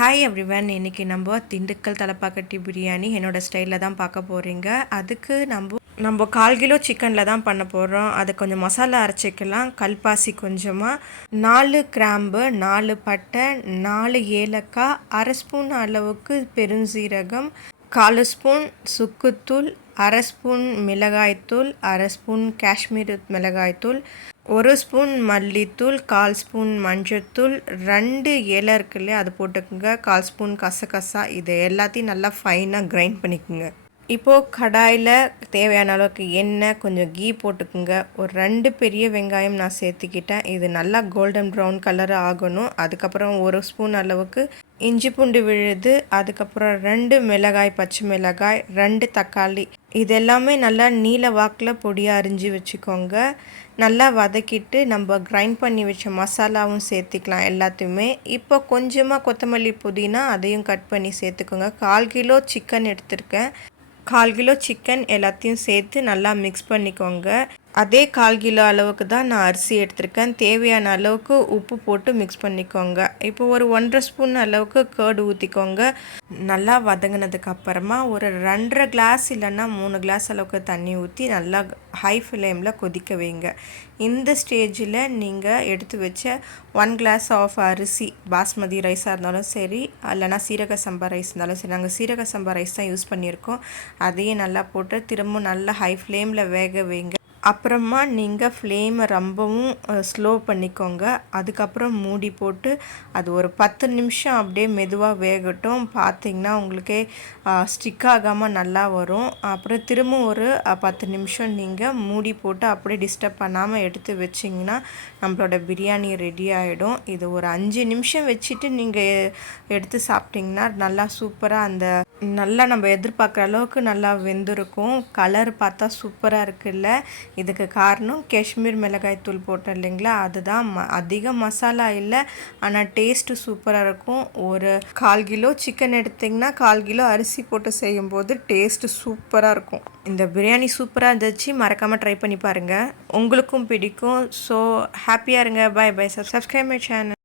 Hi everyone இன்றைக்கி நம்ம திண்டுக்கல் தலப்பாக்கட்டி பிரியாணி என்னோடய ஸ்டைலில் தான் பார்க்க போகிறீங்க அதுக்கு நம்ம நம்ம கால் கிலோ சிக்கனில் தான் பண்ண போகிறோம் அதை கொஞ்சம் மசாலா அரைச்சிக்கலாம். கல்பாசி கொஞ்சமாக நாலு கிராம்பு நாலு பட்டை நாலு ஏலக்காய் அரை ஸ்பூன் அளவுக்கு பெருஞ்சீரகம் காலு ஸ்பூன் சுக்குத்தூள் அரை ஸ்பூன் மிளகாய்த்தூள் அரை ஸ்பூன் காஷ்மீர் மிளகாய்த்தூள் ஒரு ஸ்பூன் மல்லித்தூள் கால் ஸ்பூன் மஞ்சத்தூள் ரெண்டு இலை இருக்கு இல்லையா அது போட்டுக்கோங்க. கால் ஸ்பூன் கசகசா இது எல்லாத்தையும் நல்லா ஃபைனாக கிரைண்ட் பண்ணிக்கோங்க. இப்போது கடாயில் தேவையான அளவுக்கு எண்ணெய் கொஞ்சம் கீ போட்டுக்குங்க. ஒரு ரெண்டு பெரிய வெங்காயம் நான் சேர்த்துக்கிட்டேன். இது நல்லா கோல்டன் ப்ரௌன் கலர் ஆகணும். அதுக்கப்புறம் ஒரு ஸ்பூன் அளவுக்கு இஞ்சி பூண்டு விழுது அதுக்கப்புறம் ரெண்டு மிளகாய் பச்சை மிளகாய் ரெண்டு தக்காளி. இது எல்லாமே நல்லா நீல வாக்கில் பொடியாக அரிஞ்சு வச்சுக்கோங்க. நல்லா வதக்கிட்டு நம்ம கிரைண்ட் பண்ணி வச்ச மசாலாவும் சேர்த்துக்கலாம் எல்லாத்தையுமே. இப்போ கொஞ்சமாக கொத்தமல்லி புதினா அதையும் கட் பண்ணி சேர்த்துக்கோங்க. கால் கிலோ சிக்கன் எடுத்திருக்கேன். கால் கிலோ சிக்கன் எல்லாத்தையும் சேர்த்து நல்லா மிக்ஸ் பண்ணிக்கோங்க. அதே கால் கிலோ அளவுக்கு தான் நான் அரிசி எடுத்திருக்கேன். தேவையான அளவுக்கு உப்பு போட்டு மிக்ஸ் பண்ணிக்கோங்க. இப்போ ஒரு ஒன்றரை ஸ்பூன் அளவுக்கு கேர்டு ஊற்றிக்கோங்க நல்லா வதங்கினதுக்கு அப்புறமா ஒரு ரெண்டரை கிளாஸ் இல்லைன்னா மூணு கிளாஸ் அளவுக்கு தண்ணி ஊற்றி நல்லா ஹை ஃப்ளேமில் கொதிக்க வைங்க. இந்த ஸ்டேஜில் நீங்கள் எடுத்து வச்ச ஒன் கிளாஸ் ஆஃப் அரிசி பாஸ்மதி ரைஸாக இருந்தாலும் சரி இல்லைனா சீரக சம்பா ரைஸ் இருந்தாலும் சரி நாங்கள் சீரக சம்பா ரைஸ் தான் யூஸ் பண்ணியிருக்கோம். அதையும் நல்லா போட்டு திரும்ப நல்லா ஹை ஃப்ளேமில் வேக வைங்க. அப்புறமா நீங்கள் ஃப்ளேமை ரொம்பவும் ஸ்லோ பண்ணிக்கோங்க. அதுக்கப்புறம் மூடி போட்டு அது ஒரு பத்து நிமிஷம் அப்படியே மெதுவாக வேகட்டும். பார்த்திங்கன்னா உங்களுக்கே ஸ்டிக் ஆகாமல் நல்லா வரும். அப்புறம் திரும்ப ஒரு பத்து நிமிஷம் நீங்கள் மூடி போட்டு அப்படியே டிஸ்டர்ப் பண்ணாமல் எடுத்து வச்சிங்கன்னா நம்மளோட பிரியாணி ரெடி ஆகிடும் இது ஒரு அஞ்சு நிமிஷம் வச்சுட்டு நீங்கள் எடுத்து சாப்பிட்டிங்கன்னா நல்லா சூப்பராக அந்த நல்லா நம்ம எதிர்பார்க்குற அளவுக்கு நல்லா வெந்திருக்கும். கலர் பார்த்தா சூப்பராக இருக்குல்ல. இதுக்கு காரணம் காஷ்மீர் மிளகாய் தூள் போட்டோம் இல்லைங்களா? அதுதான் ம அதிக மசாலா இல்லை. ஆனால் டேஸ்ட்டு சூப்பராக இருக்கும். ஒரு கால் கிலோ சிக்கன் எடுத்திங்கன்னா கால் கிலோ அரிசி போட்டு செய்யும்போது டேஸ்ட்டு சூப்பராக இருக்கும். இந்த பிரியாணி சூப்பராக இருந்துச்சு. மறக்காமல் ட்ரை பண்ணி பாருங்கள் உங்களுக்கும் பிடிக்கும். ஸோ ஹாப்பியாக இருங்க. Bye bye subscribe my channel